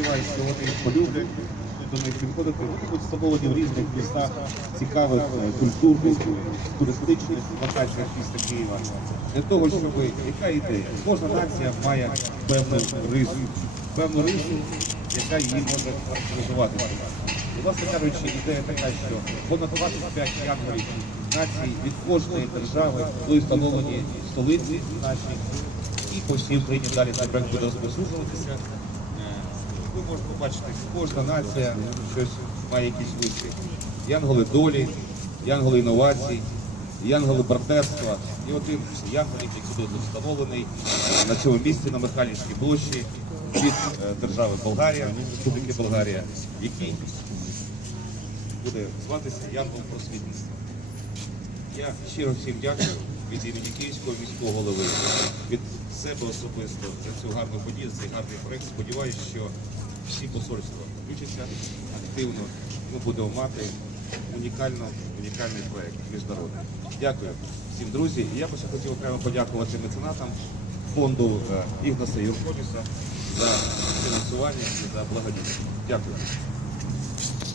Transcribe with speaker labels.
Speaker 1: сподіваюся, що вони їх полюблять, до них підходити. Будуть встановлені в різних містах цікавих е, культурних, туристичних локаціях міста Києва. Для того, щоб яка ідея? Кожна нація має певну рису, певну рису, яка її може характеризувати. І, власне кажучи, ідея така, що понад 25 янголів націй від кожної держави були встановлені столиці нашій і по всій Україні далі цей проект буде розповсюджуватися. Ви можете побачити, кожна нація щось має якісь вишки. Янголи долі, янголи інновацій, янголи партнерства. І один з янголів, який буде встановлений на цьому місці на Михайлівській площі від е, держави Болгарія, Республіки Болгарія, який буде зватися Янгол просвітництва. Я щиро всім дякую від імені Київського міського голови, від себе особисто за цю гарну подію, за цей гарний проект. Сподіваюся, що всі посольства включаться активно. Ми будемо мати унікально, унікальний проєкт міжнародний. Дякую всім друзі. І я би ще хотів окремо подякувати меценатам фонду е, Ігнаса Юрковіса за фінансування і за благодійність. Дякую.